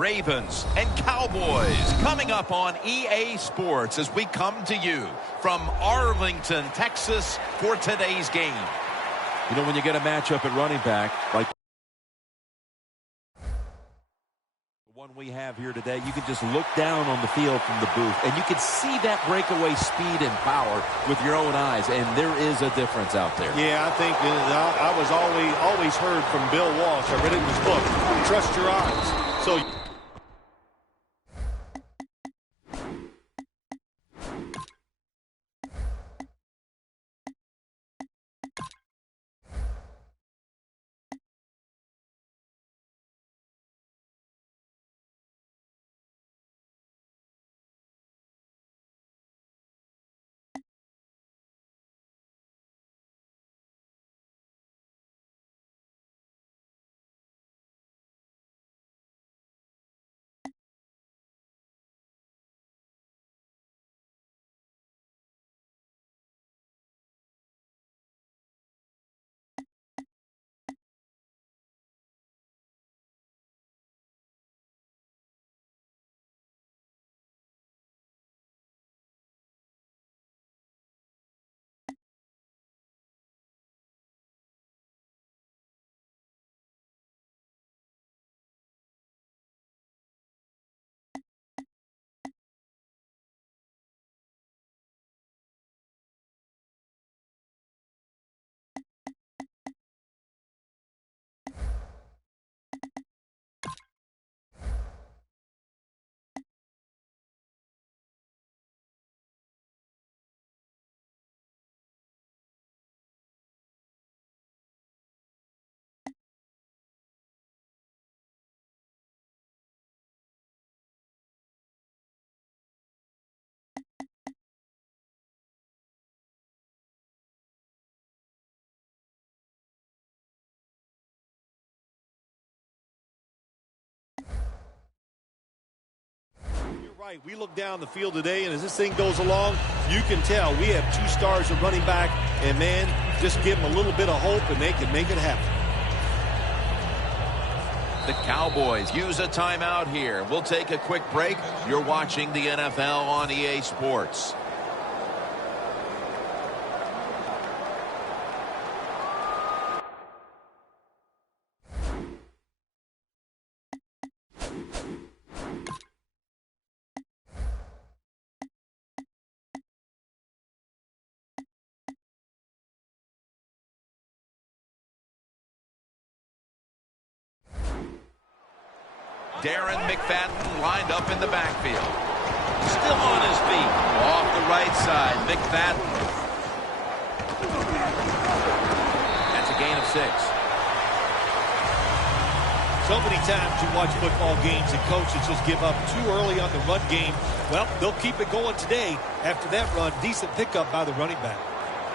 Ravens and Cowboys coming up on EA Sports as we come to you from Arlington, Texas for today's game. You know, when you get a matchup at running back like the one we have here today, you can just look down on the field from the booth and you can see that breakaway speed and power with your own eyes, and there is a difference out there. Yeah, I think I was always heard from Bill Walsh. I read it in his book. Trust your eyes. So right. We look down the field today, and as this thing goes along, you can tell we have two stars at running back, and, man, just give them a little bit of hope, and they can make it happen. The Cowboys use a timeout here. We'll take a quick break. You're watching the NFL on EA Sports. Darren McFadden lined up in the backfield. Still on his feet. Off the right side, McFadden. That's a gain of 6. So many times you watch football games and coaches just give up too early on the run game. Well, they'll keep it going today. After that run, decent pickup by the running back.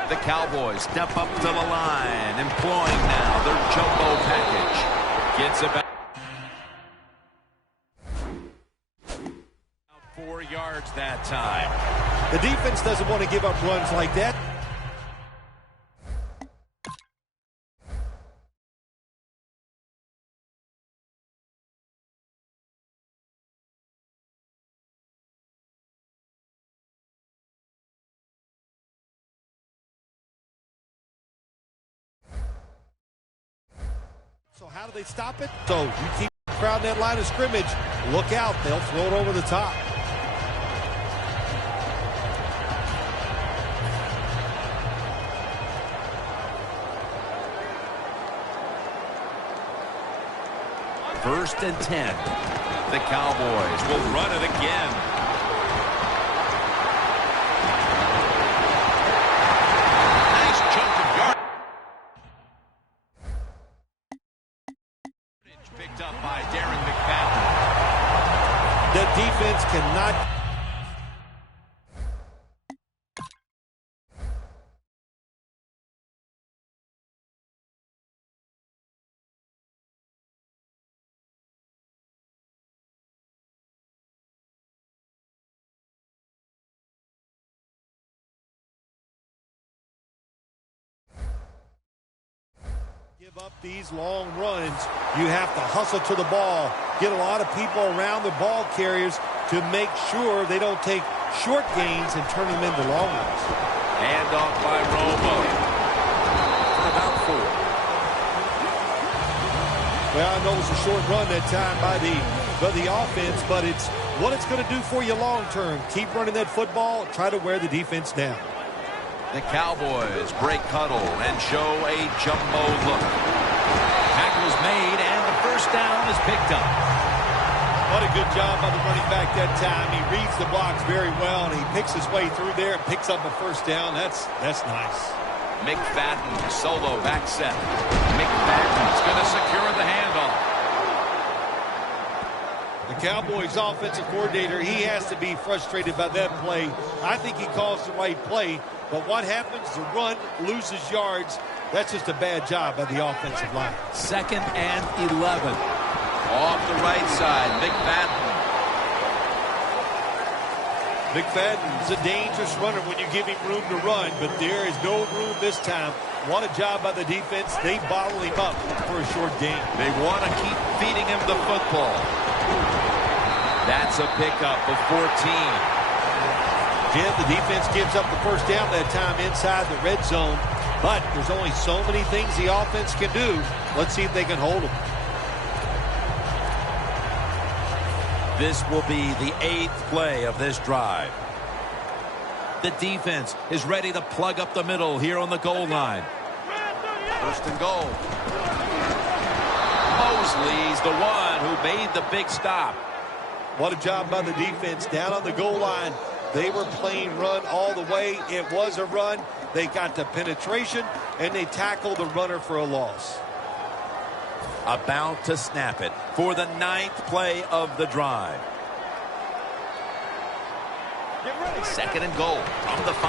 The Cowboys step up to the line, employing now their jumbo package. Gets it back. 4 yards that time. The defense doesn't want to give up runs like that. So how do they stop it? So you keep crowding that line of scrimmage. Look out. They'll throw it over the top. First and 10. The Cowboys will run it again. Nice chunk of yardage. Picked up by Darren McFadden. The defense cannot. Give Give up these long runs. You have to hustle to the ball, get a lot of people around the ball carriers to make sure they don't take short gains and turn them into long ones. Hand off by Romo. For about 4. Well, I know it was a short run that time by the offense, but it's what it's going to do for you long term. Keep running that football, try to wear the defense down. The Cowboys break huddle and show a jumbo look. Tackle is made, and the first down is picked up. What a good job by the running back that time. He reads the blocks very well, and he picks his way through there and picks up a first down. That's nice. McFadden solo back set. McFadden's going to secure the handoff. The Cowboys offensive coordinator, he has to be frustrated by that play. I think he calls the right play, but what happens? The run loses yards. That's just a bad job by the offensive line. 2nd and 11. Off the right side, McFadden. McFadden's a dangerous runner when you give him room to run, but there is no room this time. What a job by the defense. They bottle him up for a short gain. They want to keep feeding him the football. That's a pickup of 14. Jim, the defense gives up the first down that time inside the red zone, but there's only so many things the offense can do. Let's see if they can hold them. This will be the 8th play of this drive. The defense is ready to plug up the middle here on the goal line. 1st and goal. Mosley's the one who made the big stop. What a job by the defense down on the goal line. They were playing run all the way. It was a run. They got the penetration, and they tackled the runner for a loss. About to snap it for the 9th play of the drive. 2nd and goal from the 5.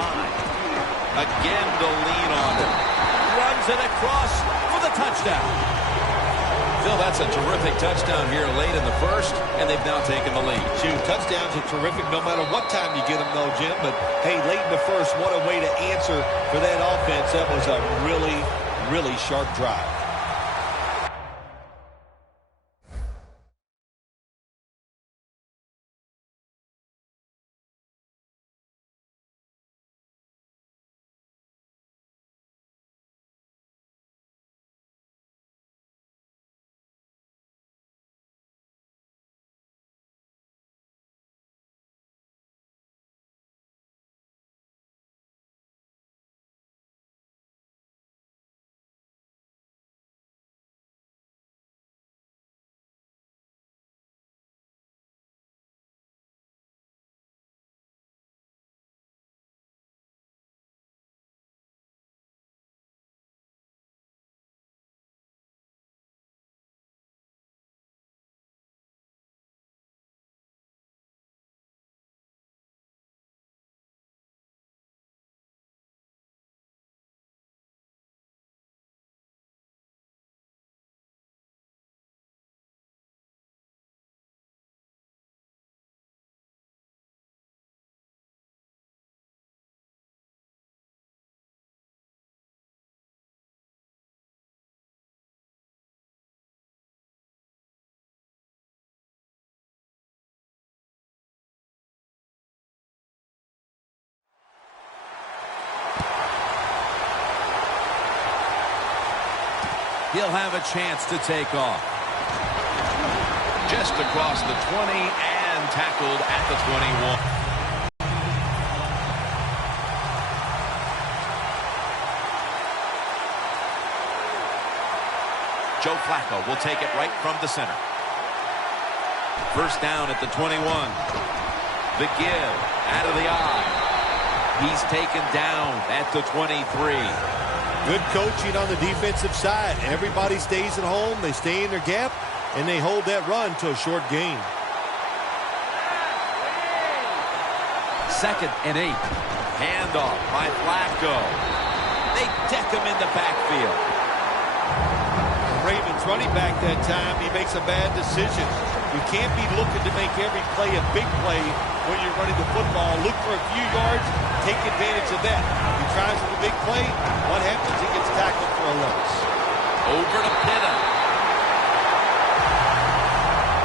Again to lean on it. Runs it across for the touchdown. Phil, that's a terrific touchdown here late in the first, and they've now taken the lead. Shoot, touchdowns are terrific no matter what time you get them, though, Jim. But, hey, late in the first, what a way to answer for that offense. That was a really, really sharp drive. He'll have a chance to take off. Just across the 20 and tackled at the 21. Joe Flacco will take it right from the center. 1st down at the 21. The give out of the eye. He's taken down at the 23. Good coaching on the defensive side. Everybody stays at home. They stay in their gap, and they hold that run to a short gain. 2nd and 8. Handoff by Flacco. They deck him in the backfield. Ravens running back that time, he makes a bad decision. You can't be looking to make every play a big play when you're running the football. Look for a few yards, take advantage of that. He tries for the big play. What happens? He gets tackled for a loss. Over to Pitta.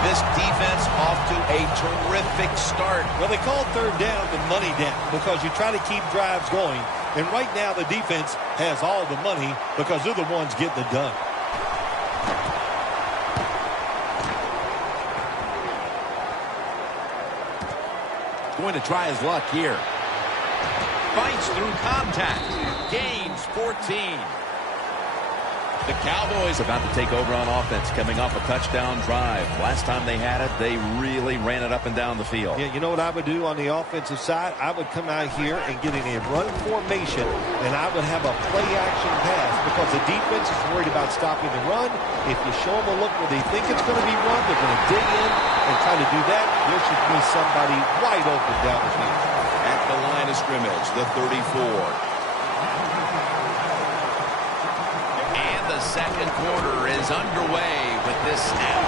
This defense off to a terrific start. Well, they call third down the money down because you try to keep drives going. And right now the defense has all the money because they're the ones getting it done. Going to try his luck here. Fights through contact. Gains 14. The Cowboys about to take over on offense, coming off a touchdown drive. Last time they had it, they really ran it up and down the field. Yeah, you know what I would do on the offensive side? I would come out here and get in a run formation, and I would have a play-action pass because the defense is worried about stopping the run. If you show them a look where they think it's going to be run, they're going to dig in and try to do that. There should be somebody wide open down the field. At the line of scrimmage, the 34. The second quarter is underway with this snap.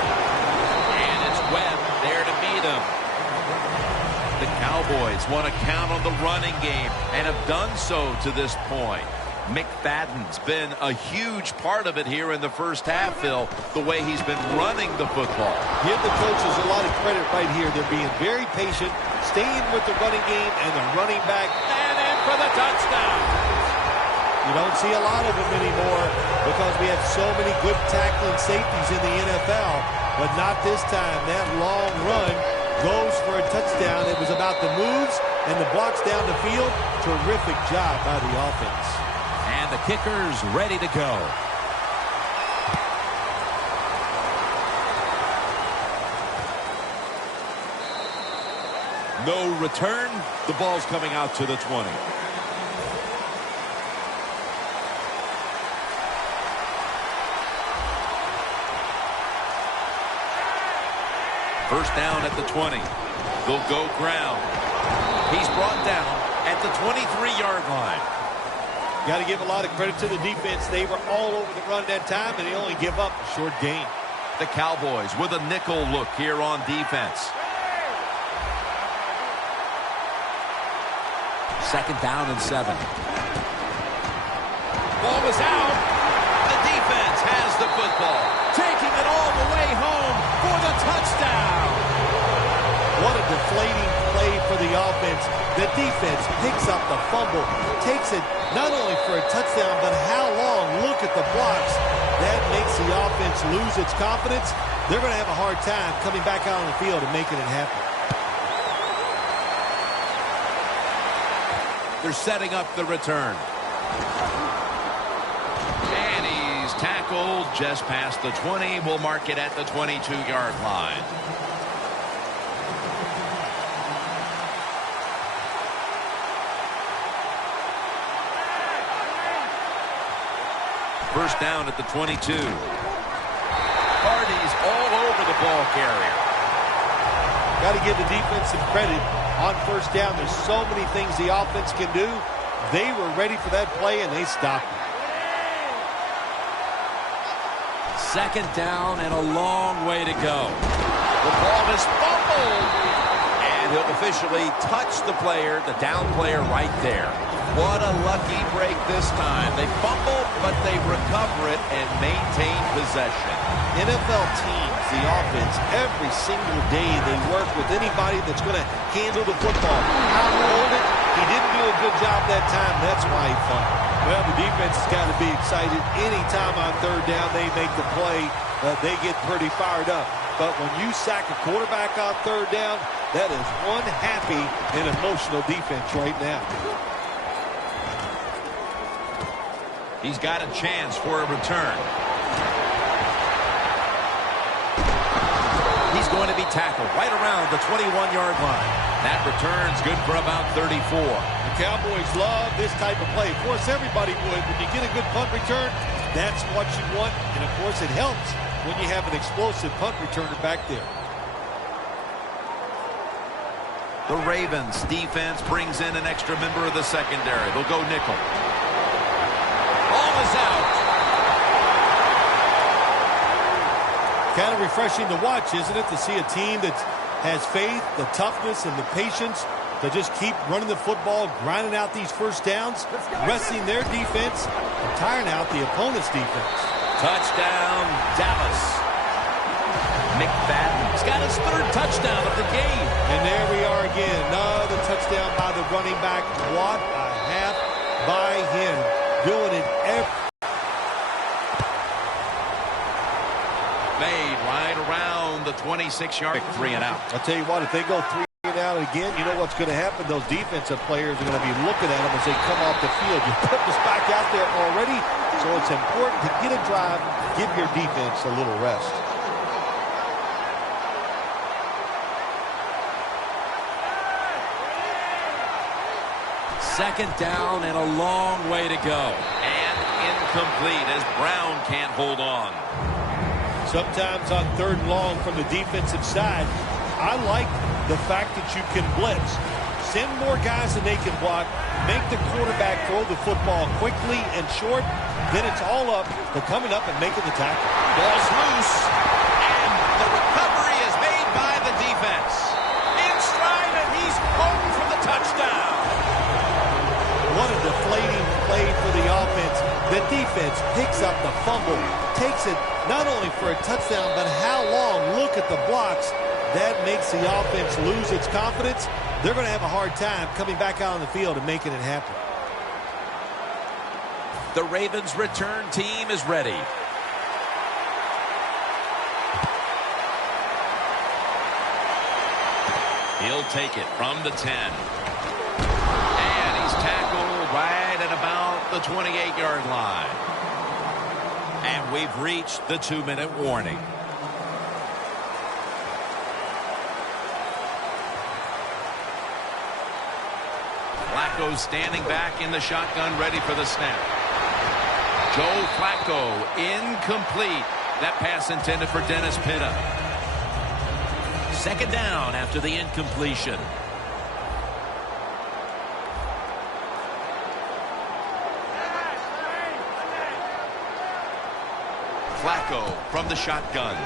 And it's Webb there to meet him. The Cowboys want to count on the running game and have done so to this point. McFadden's been a huge part of it here in the first half, Phil, the way he's been running the football. Give the coaches a lot of credit right here. They're being very patient, staying with the running game and the running back. And in for the touchdown. You don't see a lot of them anymore because we have so many good tackling safeties in the NFL, but not this time. That long run goes for a touchdown. It was about the moves and the blocks down the field. Terrific job by the offense. And the kicker's ready to go. No return. The ball's coming out to the 20. First down at the 20. They'll go ground. He's brought down at the 23-yard line. Got to give a lot of credit to the defense. They were all over the run that time, and they only give up a short gain. The Cowboys with a nickel look here on defense. Second down and 7. Ball was out. The defense has the football. Taking it all the way home for the touchdown. What a deflating play for the offense. The defense picks up the fumble, takes it not only for a touchdown, but how long? Look at the blocks. That makes the offense lose its confidence. They're going to have a hard time coming back out on the field and making it happen. They're setting up the return. And he's tackled just past the 20. We'll mark it at the 22-yard line. First down at the 22. Hardy's all over the ball carrier. Got to give the defense some credit. On first down, there's so many things the offense can do. They were ready for that play, and they stopped it. Second down and a long way to go. The ball is fumbled. And he'll officially touch the player, the down player right there. What a lucky break this time. They fumble, but they recover it and maintain possession. NFL teams, the offense, every single day they work with anybody that's going to handle the football. Hold it. He didn't do a good job that time. That's why he fumbled. Well, the defense has got to be excited. Anytime on third down they make the play, they get pretty fired up. But when you sack a quarterback on third down, that is one happy and emotional defense right now. He's got a chance for a return. He's going to be tackled right around the 21-yard line. That return's good for about 34. The Cowboys love this type of play. Of course, everybody would. When you get a good punt return, that's what you want. And, of course, it helps when you have an explosive punt returner back there. The Ravens defense brings in an extra member of the secondary. They'll go nickel. Ball is out. Kind of refreshing to watch, isn't it, to see a team that has faith, the toughness, and the patience to just keep running the football, grinding out these first downs, resting their defense, and tiring out the opponent's defense. Touchdown, Dallas. McFadden's got his third touchdown of the game. And there we are again. Another touchdown by the running back. What a half by him. Doing it every. Made right around the 26-yard. 3 and out. I'll tell you what, if they go 3 and out again, you know what's going to happen. Those defensive players are going to be looking at them as they come off the field. You put this back out there already, so it's important to get a drive, give your defense a little rest. Second down and a long way to go. And incomplete as Brown can't hold on. Sometimes on 3rd and long from the defensive side, I like the fact that you can blitz. Send more guys than they can block. Make the quarterback throw the football quickly and short. Then it's all up to coming up and making the tackle. Ball's loose. And the recovery is made by the defense. In stride, and he's home for the touchdown. What a deflating play for the offense. The defense picks up the fumble, takes it not only for a touchdown, but how long? Look at the blocks. That makes the offense lose its confidence. They're going to have a hard time coming back out on the field and making it happen. The Ravens' return team is ready. He'll take it from the 10. And he's tackled right at about the 28-yard line. And we've reached the 2-minute warning. Flacco standing back in the shotgun, ready for the snap. Joe Flacco, incomplete. That pass intended for Dennis Pitta. Second down after the incompletion. Flacco from the shotgun.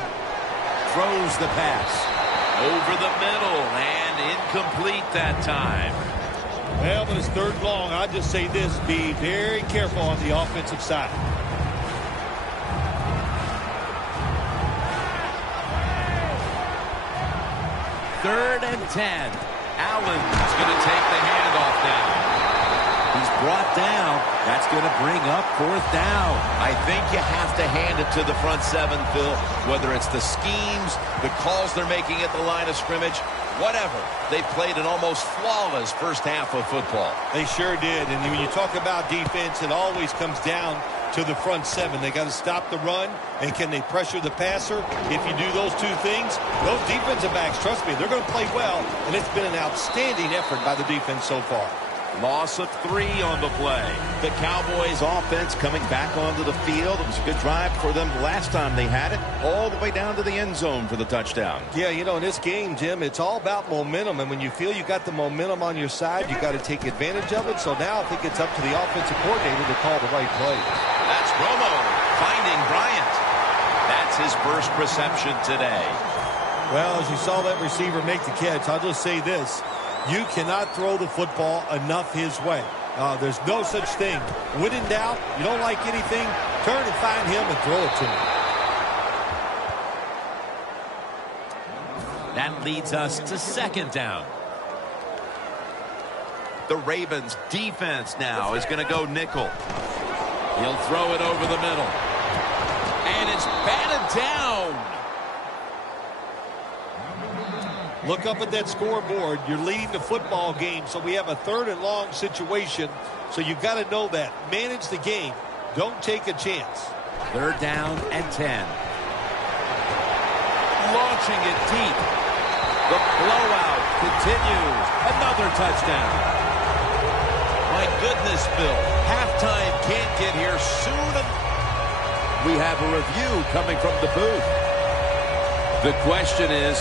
Throws the pass. Over the middle and incomplete that time. Well, but it's 3rd long. I'd just say this, be very careful on the offensive side. Third and 10. Allen's going to take the handoff now. He's brought down. That's going to bring up 4th down. I think you have to hand it to the front 7, Phil. Whether it's the schemes, the calls they're making at the line of scrimmage, whatever. They played an almost flawless first half of football. They sure did. And when you talk about defense, it always comes down to the front 7. They got to stop the run, and can they pressure the passer? If you do those two things, those defensive backs, trust me, they're going to play well, and it's been an outstanding effort by the defense so far. Loss of 3 on the play. The Cowboys offense coming back onto the field. It was a good drive for them last time they had it, all the way down to the end zone for the touchdown. Yeah, you know, in this game, Jim, it's all about momentum, and when you feel you got the momentum on your side, you got to take advantage of it. So now I think it's up to the offensive coordinator to call the right play. That's Romo finding Bryant. That's his first reception today. Well, as you saw that receiver make the catch, I'll just say this. You cannot throw the football enough his way. There's no such thing. When in doubt, you don't like anything, turn and find him and throw it to him. That leads us to 2nd down. The Ravens defense now is going to go nickel. He'll throw it over the middle. And it's batted down. Look up at that scoreboard. You're leading the football game, so we have a 3rd and long situation. So you've got to know that. Manage the game. Don't take a chance. 3rd down and 10. Launching it deep. The blowout continues. Another touchdown. My goodness, Bill. Halftime can't get here soon. We have a review coming from the booth. The question is,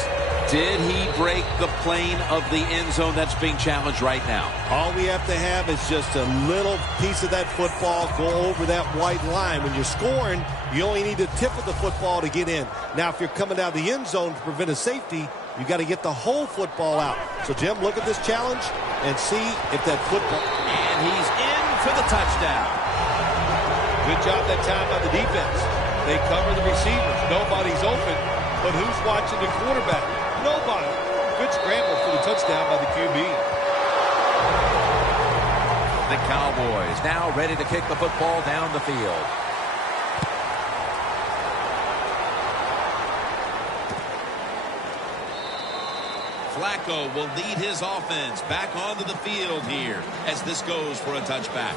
did he break the plane of the end zone that's being challenged right now? All we have to have is just a little piece of that football go over that white line. When you're scoring, you only need the tip of the football to get in. Now, if you're coming out of the end zone to prevent a safety, you got to get the whole football out. So, Jim, look at this challenge and see if that football... And he's in for the touchdown. Good job that time by the defense. They cover the receivers. Nobody's open, but who's watching the quarterback? Nobody. Good scramble for the touchdown by the QB. The Cowboys now ready to kick the football down the field. Flacco will lead his offense back onto the field here as this goes for a touchback.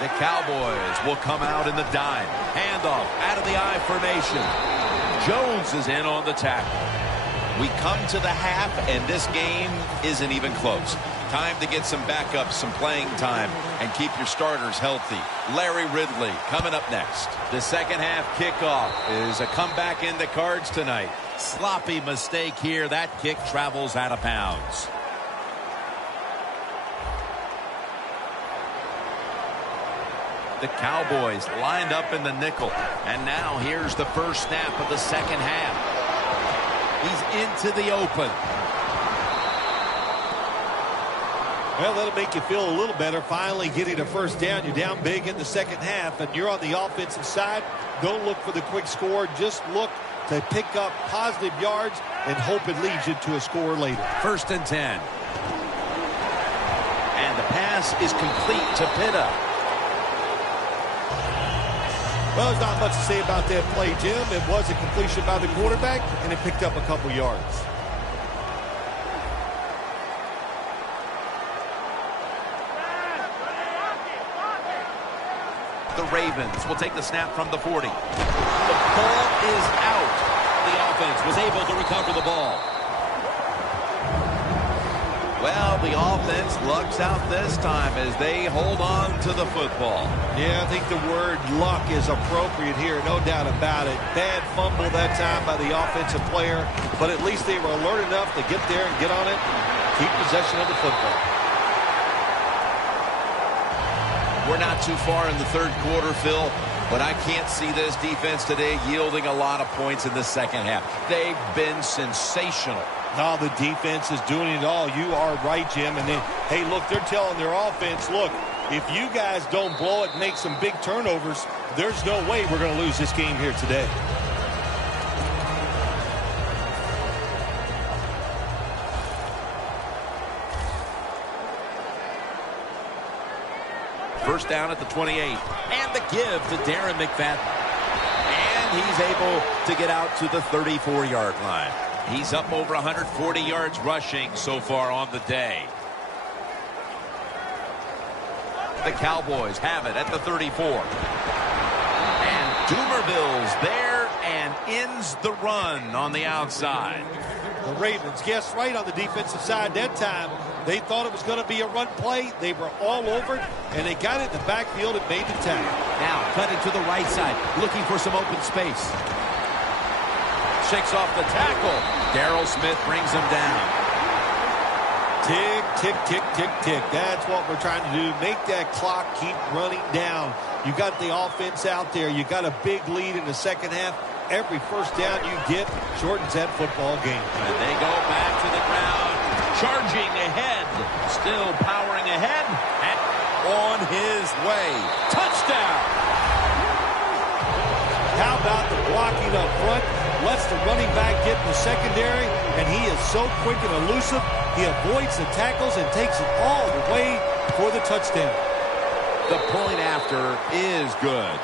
The Cowboys will come out in the dime. Handoff out of the I formation. Jones is in on the tackle. We come to the half, and this game isn't even close. Time to get some backups, some playing time, and keep your starters healthy. Larry Ridley coming up next. The second half kickoff is a comeback in the cards tonight. Sloppy mistake here. That kick travels out of bounds. The Cowboys lined up in the nickel. And now here's the first snap of the second half. He's into the open. Well, that'll make you feel a little better. Finally getting a first down. You're down big in the second half, and you're on the offensive side. Don't look for the quick score. Just look to pick up positive yards and hope it leads you to a score later. 1st and 10. And the pass is complete to Pitta. Well, there's not much to say about that play, Jim. It was a completion by the quarterback, and it picked up a couple yards. The Ravens will take the snap from the 40. The ball is out. The offense was able to recover the ball. Well, the offense lucks out this time as they hold on to the football. Yeah, I think the word luck is appropriate here, no doubt about it. Bad fumble that time by the offensive player, but at least they were alert enough to get there and get on it, keep possession of the football. We're not too far in the third quarter, Phil, but I can't see this defense today yielding a lot of points in the second half. They've been sensational. No, the defense is doing it all. You are right, Jim. And then, hey, look, they're telling their offense, look, if you guys don't blow it and make some big turnovers, there's no way we're going to lose this game here today. First down at the 28. And the give to Darren McFadden. And he's able to get out to the 34-yard line. He's up over 140 yards rushing so far on the day. The Cowboys have it at the 34. And Dumerville's there and ends the run on the outside. The Ravens guessed right on the defensive side that time. They thought it was going to be a run play. They were all over it, and they got it in the backfield and made the tackle. Now cut it to the right side, looking for some open space. Shakes off the tackle. Darryl Smith brings him down. Tick, tick, tick, tick, tick. That's what we're trying to do. Make that clock keep running down. You got the offense out there. You got a big lead in the second half. Every first down you get shortens that football game. And they go back to the ground. Charging ahead. Still powering ahead. And on his way. Touchdown. How about the blocking up front? Lets the running back get in the secondary, and he is so quick and elusive. He avoids the tackles and takes it all the way for the touchdown. The point after is good.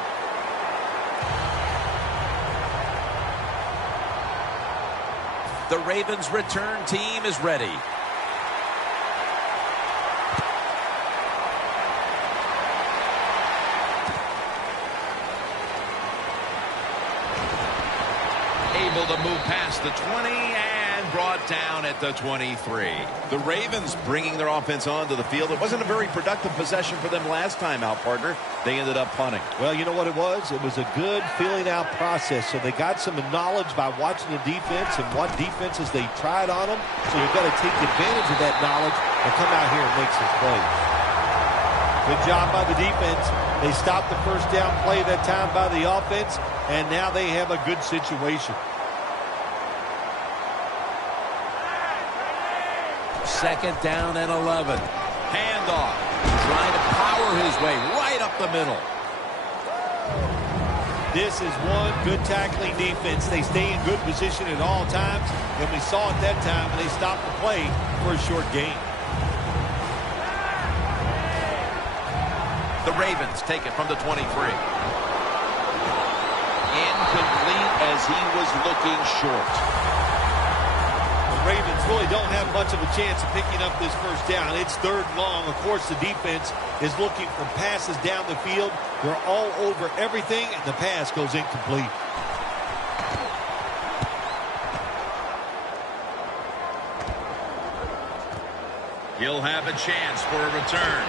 The Ravens return team is ready. Able to move past the 20 and brought down at the 23. The Ravens bringing their offense onto the field. It wasn't a very productive possession for them last time out, partner. They ended up punting. Well, you know what it was? It was a good filling out process. So they got some knowledge by watching the defense and what defenses they tried on them. So you've got to take advantage of that knowledge and come out here and make some plays. Good job by the defense. They stopped the first down play that time by the offense, and now they have a good situation. Second down and 11. Handoff. Trying to power his way right up the middle. This is one good tackling defense. They stay in good position at all times, and we saw it that time when they stopped the play for a short gain. The Ravens take it from the 23. Incomplete as he was looking short. The Ravens really don't have much of a chance of picking up this first down. It's third and long. Of course, the defense is looking for passes down the field. They're all over everything, and the pass goes incomplete. He'll have a chance for a return.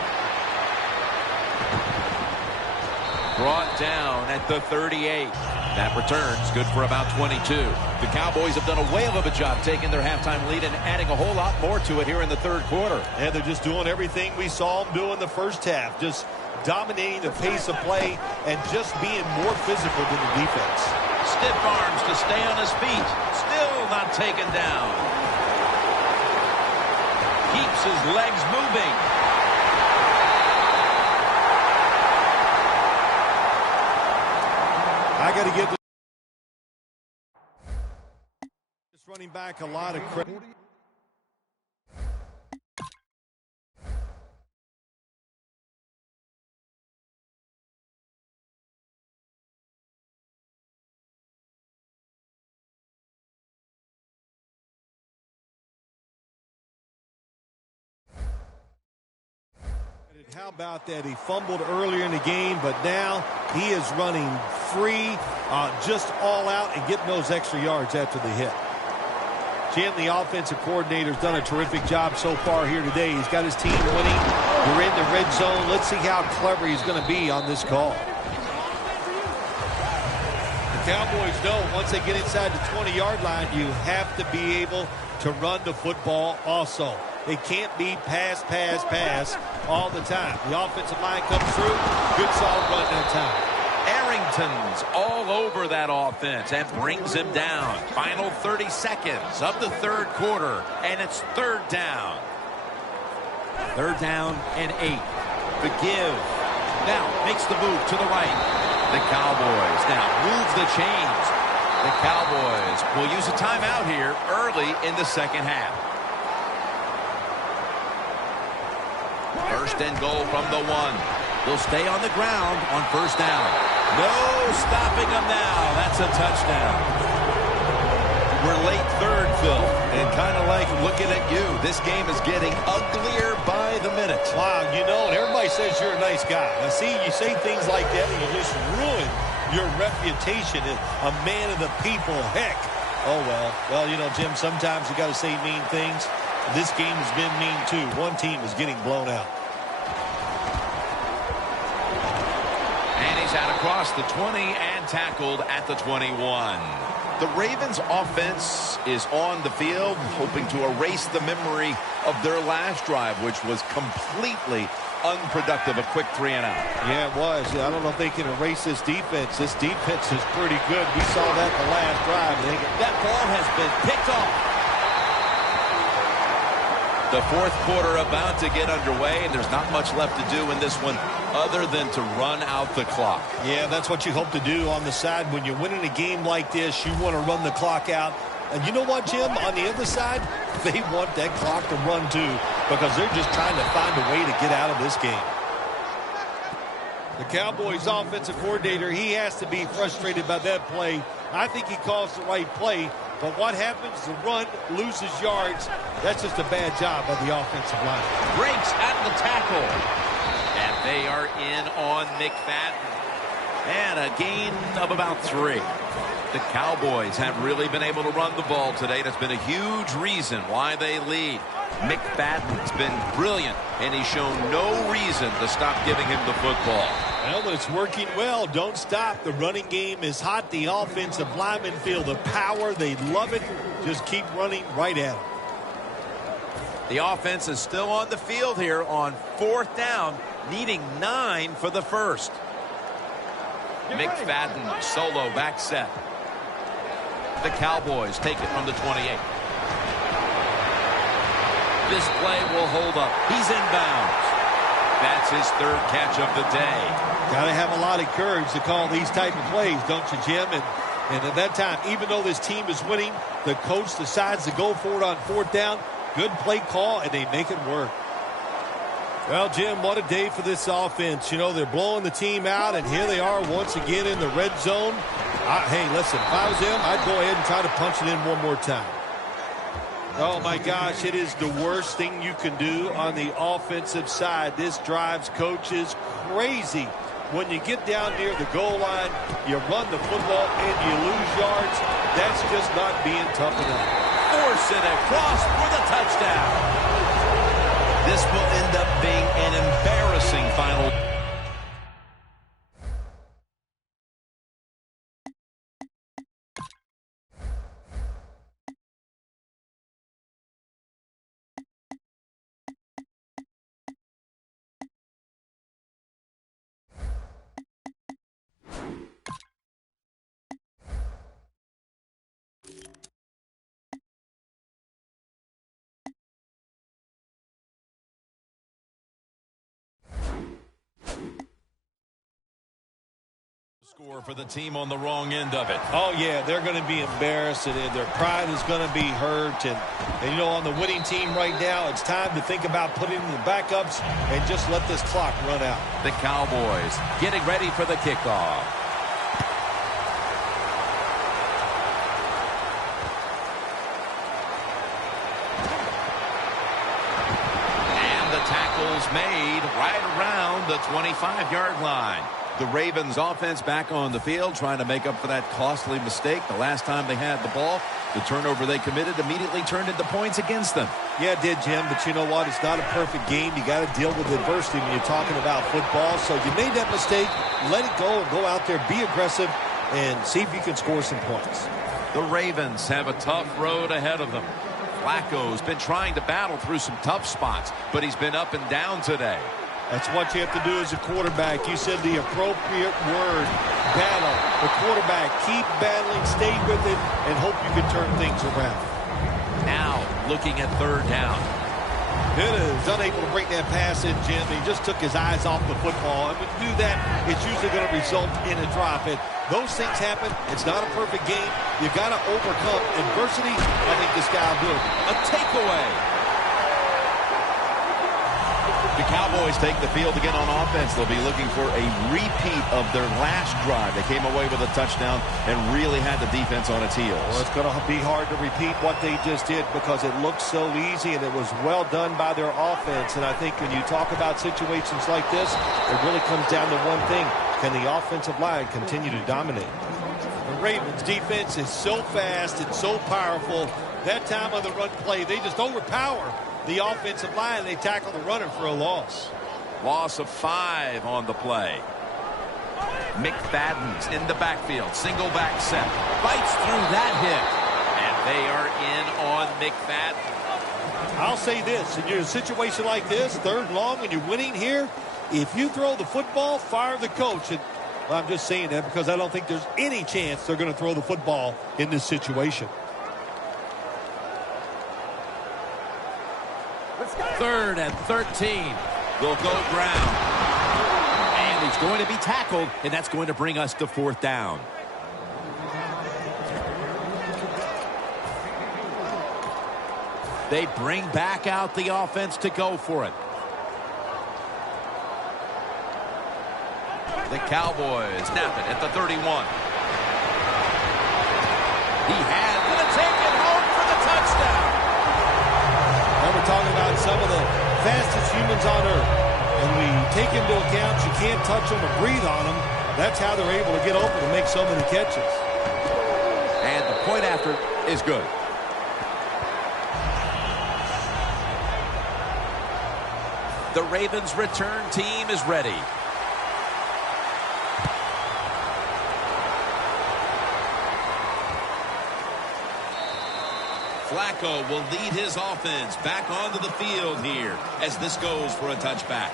Brought down at the 38. That return's good for about 22. The Cowboys have done a whale of a job taking their halftime lead and adding a whole lot more to it here in the third quarter. And they're just doing everything we saw them do in the first half. Just dominating the pace of play and just being more physical than the defense. Stiff arms to stay on his feet. Still not taken down. Keeps his legs moving. I got to give this running back a lot of credit. How about that? He fumbled earlier in the game, but now he is running free, just all out and getting those extra yards after the hit. Jim, the offensive coordinator, has done a terrific job so far here today. He's got his team winning. We're in the red zone. Let's see how clever he's going to be on this call. The Cowboys know once they get inside the 20-yard line, you have to be able to run the football also. It can't be pass, pass, pass all the time. The offensive line comes through. Good solid run that time. Arrington's all over that offense and brings him down. Final 30 seconds of the third quarter, and it's third down. Third down and 8. The give. Now makes the move to the right. The Cowboys now move the chains. The Cowboys will use a timeout here early in the second half. First and goal from the 1. They'll stay on the ground on first down. No stopping them now. That's a touchdown. We're late third, Phil, and kind of like looking at you. This game is getting uglier by the minute. Wow, you know, and everybody says you're a nice guy. Now, see, you say things like that, and you just ruin your reputation as a man of the people. Heck. Oh, well, you know, Jim, sometimes you got to say mean things. This game has been mean, too. One team is getting blown out. And he's out across the 20 and tackled at the 21. The Ravens offense is on the field, hoping to erase the memory of their last drive, which was completely unproductive, a quick 3 and out. Yeah, it was. I don't know if they can erase this defense. This defense is pretty good. We saw that the last drive. That ball has been picked off. The fourth quarter about to get underway, and there's not much left to do in this one other than to run out the clock. Yeah, that's what you hope to do on the side. When you're winning a game like this, you want to run the clock out. And you know what, Jim? On the other side, they want that clock to run too, because they're just trying to find a way to get out of this game. The Cowboys offensive coordinator, he has to be frustrated by that play. I think he calls the right play. But what happens? The run loses yards. That's just a bad job by the offensive line. Breaks at the tackle. And they are in on McFadden. And a gain of about 3. The Cowboys have really been able to run the ball today. That's been a huge reason why they lead. McFadden's been brilliant, and he's shown no reason to stop giving him the football. Well, it's working well. Don't stop. The running game is hot. The offensive linemen feel the power. They love it. Just keep running right at it. The offense is still on the field here on fourth down, needing 9 for the first. McFadden solo back set. The Cowboys take it from the 28. This play will hold up. He's inbounds. That's his third catch of the day. Got to have a lot of courage to call these type of plays, don't you, Jim? And at that time, even though this team is winning, the coach decides to go for it on fourth down. Good play call, and they make it work. Well, Jim, what a day for this offense. You know, they're blowing the team out, and here they are once again in the red zone. Hey, listen, if I was them, I'd go ahead and try to punch it in one more time. Oh, my gosh, it is the worst thing you can do on the offensive side. This drives coaches crazy. When you get down near the goal line, you run the football and you lose yards. That's just not being tough enough. Force it across for the touchdown. This will end up being an embarrassing final. Score for the team on the wrong end of it. Oh, yeah, they're going to be embarrassed, and their pride is going to be hurt. And, you know, on the winning team right now, it's time to think about putting in the backups and just let this clock run out. The Cowboys getting ready for the kickoff. And the tackle's made right around the 25-yard line. The Ravens offense back on the field trying to make up for that costly mistake. The last time they had the ball, the turnover they committed immediately turned into points against them. Yeah, it did, Jim, but you know what? It's not a perfect game. You got to deal with adversity when you're talking about football. So you made that mistake, let it go and go out there, be aggressive, and see if you can score some points. The Ravens have a tough road ahead of them. Flacco's been trying to battle through some tough spots, but he's been up and down today. That's what you have to do as a quarterback. You said the appropriate word, battle. The quarterback, keep battling, stay with it, and hope you can turn things around. Now, looking at third down. It is unable to break that pass in, Jim. He just took his eyes off the football. And when you do that, it's usually going to result in a drop. And those things happen. It's not a perfect game. You got to overcome adversity. I think this guy will do it. A takeaway. The Cowboys take the field again on offense. They'll be looking for a repeat of their last drive. They came away with a touchdown and really had the defense on its heels. Well, it's going to be hard to repeat what they just did because it looked so easy and it was well done by their offense. And I think when you talk about situations like this, it really comes down to one thing. Can the offensive line continue to dominate? The Ravens defense is so fast and so powerful. That time on the run play, they just overpower the offensive line. They tackle the runner for a loss. Loss of 5 on the play. McFadden's in the backfield. Single back set. Fights through that hit. And they are in on McFadden. I'll say this. In a situation like this, third and long, and you're winning here, if you throw the football, fire the coach. And well, I'm just saying that because I don't think there's any chance they're going to throw the football in this situation. Third and 13. They'll go ground. And he's going to be tackled, and that's going to bring us to fourth down. They bring back out the offense to go for it. The Cowboys snap it at the 31. He has going to take it home for the touchdown. Now we're talking about some of the fastest humans on earth. And we take into account you can't touch them or breathe on them. That's how they're able to get open and make so many catches. And the point after is good. The Ravens return team is ready. Flacco will lead his offense back onto the field here as this goes for a touchback.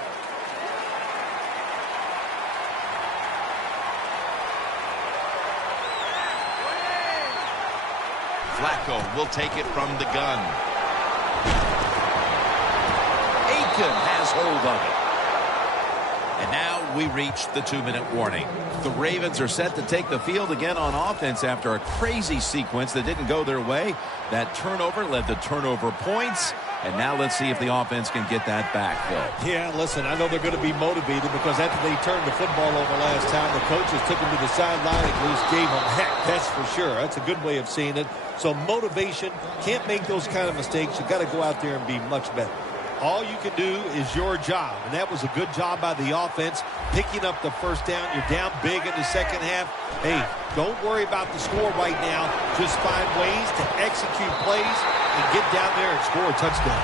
Flacco will take it from the gun. Duncan has hold of it. And now we reach the 2-minute warning. The Ravens are set to take the field again on offense after a crazy sequence that didn't go their way. That turnover led to turnover points. And now let's see if the offense can get that back, Phil. Yeah, listen, I know they're going to be motivated because after they turned the football over last time, the coaches took them to the sideline and just gave them heck, that's for sure. That's a good way of seeing it. So motivation, can't make those kind of mistakes. You've got to go out there and be much better. All you can do is your job, and that was a good job by the offense, picking up the first down. You're down big in the second half. Hey, don't worry about the score right now. Just find ways to execute plays and get down there and score a touchdown.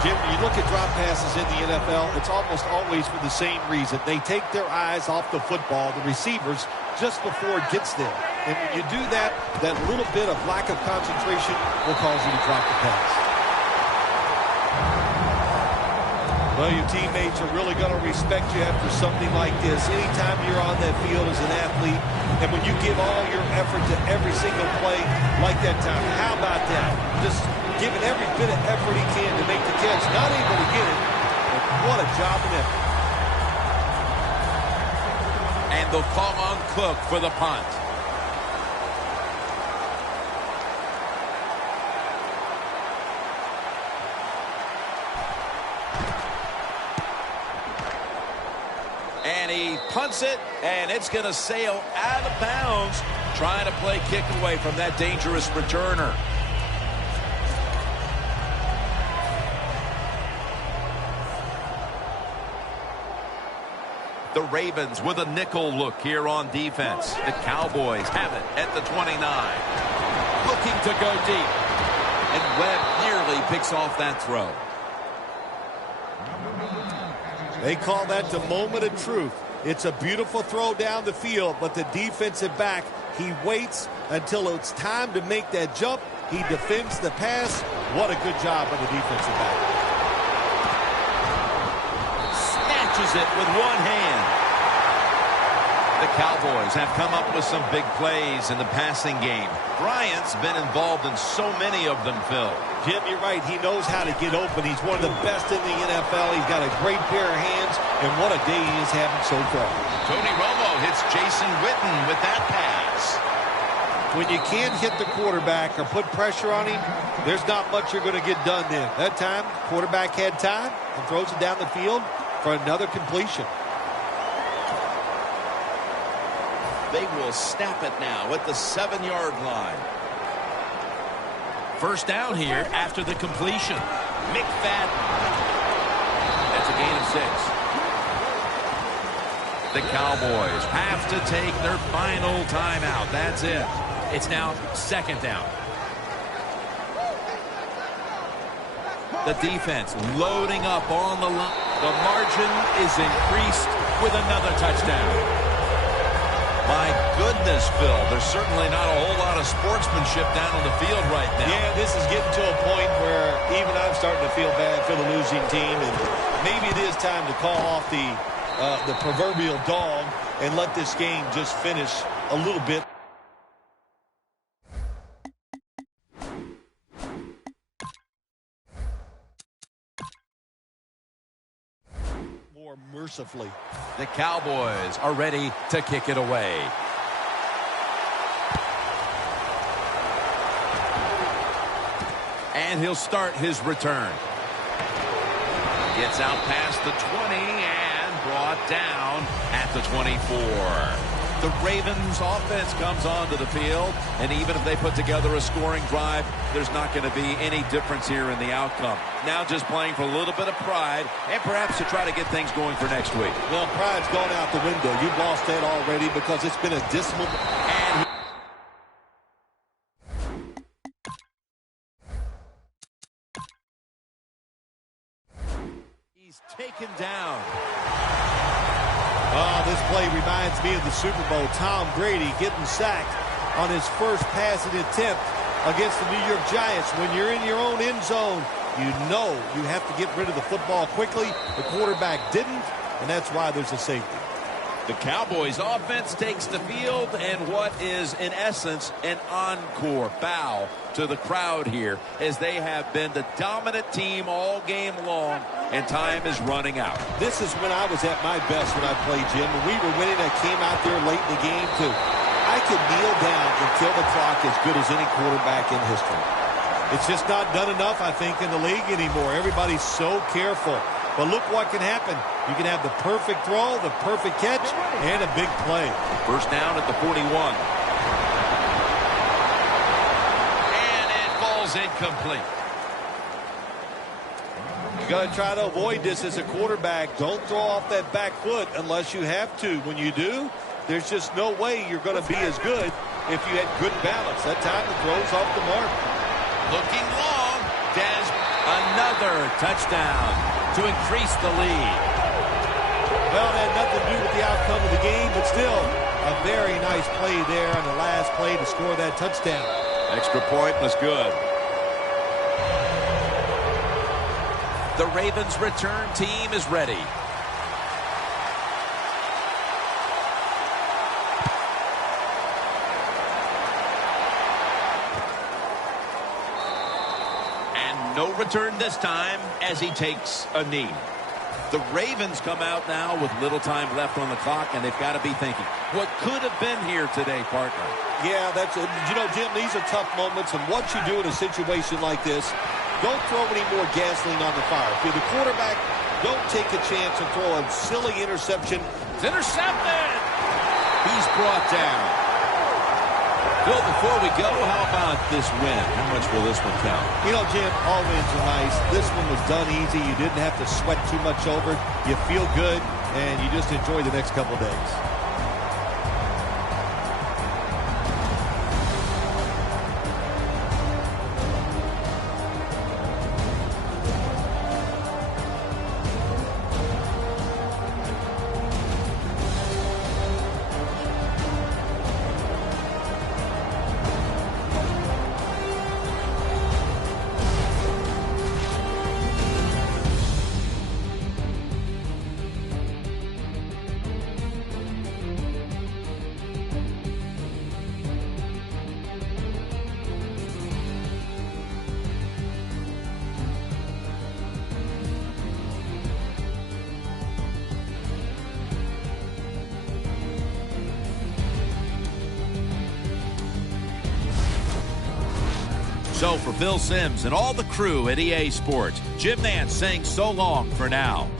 Jim, you look at drop passes in the NFL, it's almost always for the same reason. They take their eyes off the football, the receivers, just before it gets there. And when you do that, that little bit of lack of concentration will cause you to drop the pass. Well, your teammates are really going to respect you after something like this. Anytime you're on that field as an athlete, and when you give all your effort to every single play like that time, how about that? Just giving every bit of effort he can to make the catch. Not able to get it, but what a job and effort. And they'll call on Cook for the punt. And he punts it, and it's going to sail out of bounds, trying to play kick away from that dangerous returner. The Ravens with a nickel look here on defense. The Cowboys have it at the 29. Looking to go deep. And Webb nearly picks off that throw. They call that the moment of truth. It's a beautiful throw down the field, but the defensive back, he waits until it's time to make that jump. He defends the pass. What a good job by the defensive back. Snatches it with one hand. The Cowboys have come up with some big plays in the passing game. Bryant's been involved in so many of them, Phil. Jim, you're right. He knows how to get open. He's one of the best in the NFL. He's got a great pair of hands, and what a day he is having so far. Tony Romo hits Jason Witten with that pass. When you can't hit the quarterback or put pressure on him, there's not much you're going to get done then. That time, quarterback had time and throws it down the field for another completion. They will snap it now at the 7-yard line. First down here after the completion. McFadden. That's a gain of 6. The Cowboys have to take their final timeout. That's it. It's now second down. The defense loading up on the line. The margin is increased with another touchdown. My goodness, Phil, there's certainly not a whole lot of sportsmanship down on the field right now. Yeah, this is getting to a point where even I'm starting to feel bad for the losing team, and maybe it is time to call off the proverbial dog and let this game just finish a little bit. More mercifully. The Cowboys are ready to kick it away. And he'll start his return. Gets out past the 20 and brought down at the 24. The Ravens offense comes onto the field, and even if they put together a scoring drive, there's not going to be any difference here in the outcome. Now just playing for a little bit of pride and perhaps to try to get things going for next week. Well, pride's gone out the window. You've lost that already because it's been a dismal. And he's taken down. Oh, this play reminds me of the Super Bowl. Tom Brady getting sacked on his first passing attempt against the New York Giants. When you're in your own end zone, you know you have to get rid of the football quickly. The quarterback didn't, and that's why there's a safety. The Cowboys offense takes the field, and what is in essence an encore bow to the crowd here, as they have been the dominant team all game long, and time is running out. This is when I was at my best when I played, Jim. When we were winning, I came out there late in the game too. I could kneel down and kill the clock as good as any quarterback in history. It's just not done enough, I think, in the league anymore. Everybody's so careful. But look what can happen. You can have the perfect throw, the perfect catch, and a big play. First down at the 41. And it falls incomplete. You got to try to avoid this as a quarterback. Don't throw off that back foot unless you have to. When you do, there's just no way you're going to be as good if you had good balance. That time the throw's off the mark. Looking long. Dez, another touchdown to increase the lead. Well, it had nothing to do with the outcome of the game, but still a very nice play there on the last play to score that touchdown. Extra point was good. The Ravens return team is ready. And no return this time as he takes a knee. The Ravens come out now with little time left on the clock, and they've got to be thinking, what could have been here today, partner? Yeah, you know, Jim, these are tough moments, and what you do in a situation like this, don't throw any more gasoline on the fire. If you're the quarterback, don't take a chance and throw a silly interception. It's intercepted! He's brought down. Bill, before we go, how about this win? How much will this one count? You know, Jim, all wins are nice. This one was done easy. You didn't have to sweat too much over it. You feel good, and you just enjoy the next couple days. So for Phil Simms and all the crew at EA Sports, Jim Nantz saying so long for now.